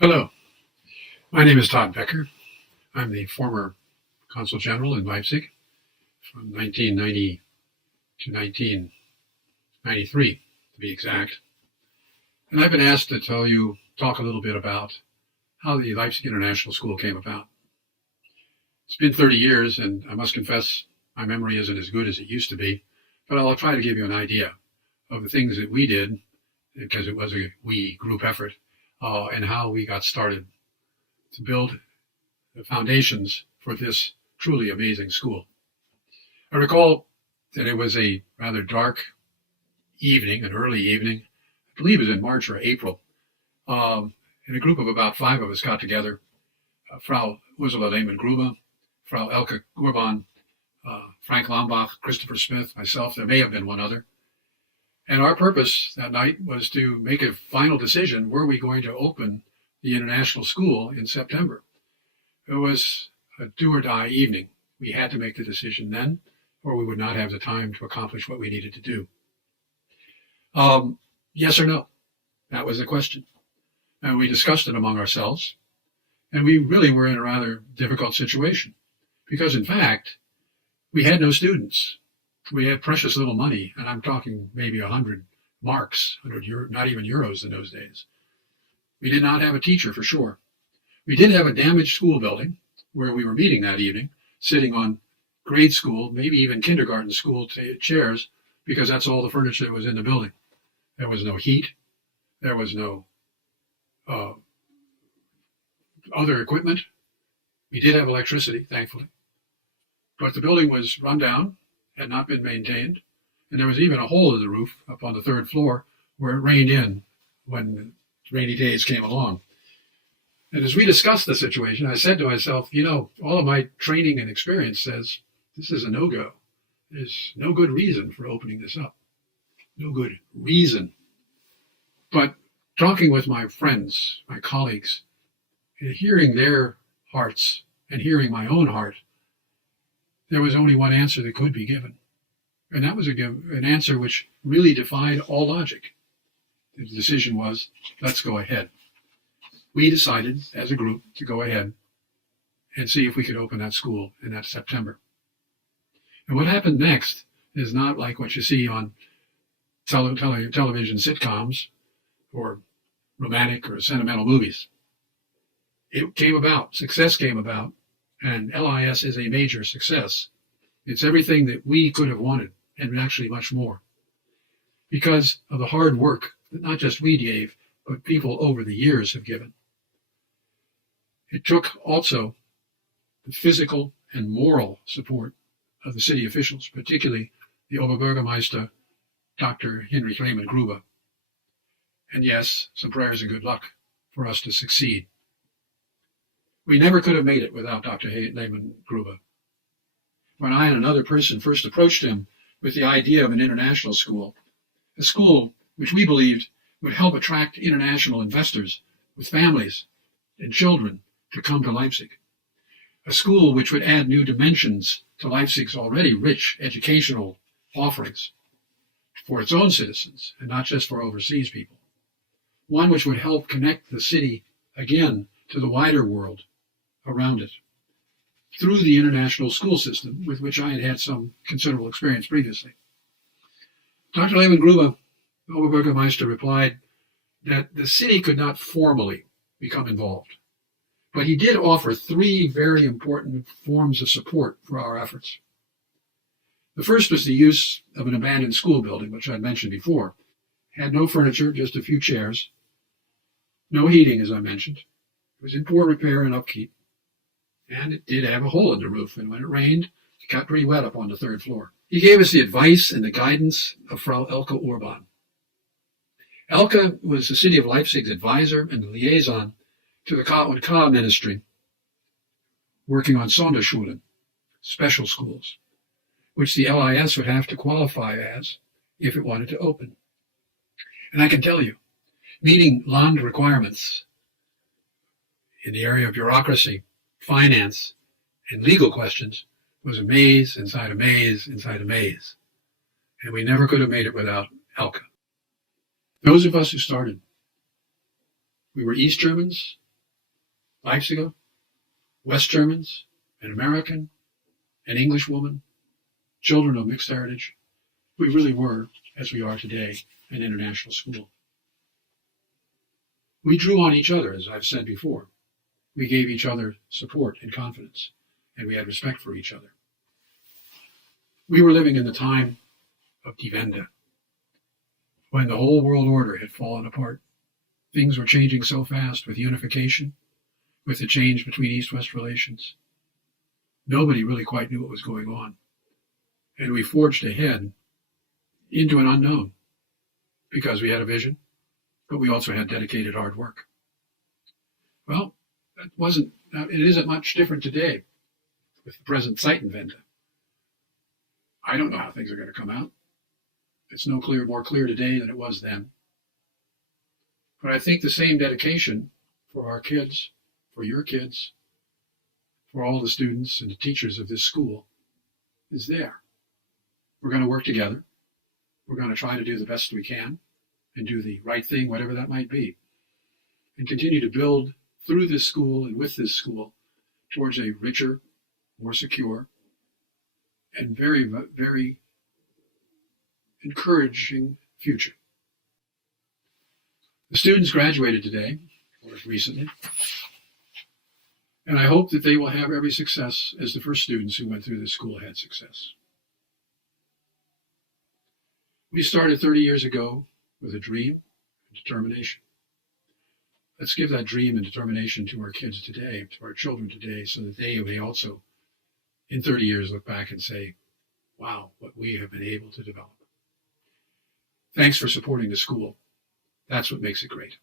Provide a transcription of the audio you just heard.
Hello, my name is Todd Becker. I'm the former Consul General in Leipzig from 1990 to 1993, to be exact. And I've been asked to talk a little bit about how the Leipzig International School came about. It's been 30 years, and I must confess my memory isn't as good as it used to be, but I'll try to give you an idea of the things that we did, because it was a we group effort, and how we got started to build the foundations for this truly amazing school. I recall that it was a rather dark evening, an early evening. I believe it was in March or April. And a group of about 5 of us got together. Frau Ursula Lehmann-Gruber, Frau Elke Urban, Frank Lombach, Christopher Smith, myself. There may have been one other. And our purpose that night was to make a final decision. Were we going to open the international school in September? It was a do or die evening. We had to make the decision then, or we would not have the time to accomplish what we needed to do. Yes or no? That was the question. And we discussed it among ourselves. And we really were in a rather difficult situation because, in fact, we had no students. We had precious little money, and I'm talking maybe 100 marks, 100 euro, not even euros in those days. We did not have a teacher for sure. We did have a damaged school building where we were meeting that evening, sitting on grade school, maybe even kindergarten school chairs, because that's all the furniture that was in the building. There was no heat. There was no other equipment. We did have electricity, thankfully. But the building was run down, had not been maintained, and there was even a hole in the roof up on the 3rd floor where it rained in when rainy days came along. And as we discussed the situation, I said to myself, all of my training and experience says this is a no-go. There's no good reason for opening this up. No good reason. But talking with my friends, my colleagues, and hearing their hearts and hearing my own heart, there was only one answer that could be given. And that was an answer which really defied all logic. The decision was, let's go ahead. We decided as a group to go ahead and see if we could open that school in that September. And what happened next is not like what you see on television sitcoms or romantic or sentimental movies. It came about, success came about, and LIS is a major success. It's everything that we could have wanted, and actually much more, because of the hard work that not just we gave, but people over the years have given. It took also the physical and moral support of the city officials, particularly the Oberbürgermeister, Dr. Heinrich Lehmann-Gruber. And yes, some prayers and good luck for us to succeed. We never could have made it without Dr. Lehmann-Gruber. When I and another person first approached him with the idea of an international school, a school which we believed would help attract international investors with families and children to come to Leipzig, a school which would add new dimensions to Leipzig's already rich educational offerings for its own citizens and not just for overseas people, one which would help connect the city again to the wider world around it through the international school system with which I had had some considerable experience previously. Dr. Lehmann-Gruber, Oberbürgermeister, replied that the city could not formally become involved, but he did offer 3 very important forms of support for our efforts. The first was the use of an abandoned school building, which I'd mentioned before. It had no furniture, just a few chairs, no heating, as I mentioned. It was in poor repair and upkeep. And it did have a hole in the roof, and when it rained, it got pretty wet up on the 3rd floor. He gave us the advice and the guidance of Frau Elke Urban. Elke was the city of Leipzig's advisor and the liaison to the K&K ministry, working on Sonderschulen, special schools, which the LIS would have to qualify as if it wanted to open. And I can tell you, meeting Land requirements in the area of bureaucracy, finance, and legal questions was a maze inside a maze inside a maze. And we never could have made it without Elke. Those of us who started, we were East Germans Leipzig, West Germans, an American, an English woman, children of mixed heritage. We really were, as we are today, an international school. We drew on each other, as I've said before. We gave each other support and confidence, and we had respect for each other. We were living in the time of Die Wende, when the whole world order had fallen apart. Things were changing so fast with unification, with the change between East-West relations. Nobody really quite knew what was going on. And we forged ahead into an unknown because we had a vision, but we also had dedicated hard work. Well, it isn't much different today with the present Zeitenwende. I don't know how things are going to come out. It's more clear today than it was then. But I think the same dedication for our kids, for your kids, for all the students and the teachers of this school is there. We're going to work together. We're going to try to do the best we can and do the right thing, whatever that might be, and continue to build through this school and with this school towards a richer, more secure, and very, very encouraging future. The students graduated today, or recently, and I hope that they will have every success as the first students who went through this school had success. We started 30 years ago with a dream and determination. Let's give that dream and determination to our kids today, to our children today, so that they may also, in 30 years, look back and say, wow, what we have been able to develop. Thanks for supporting the school. That's what makes it great.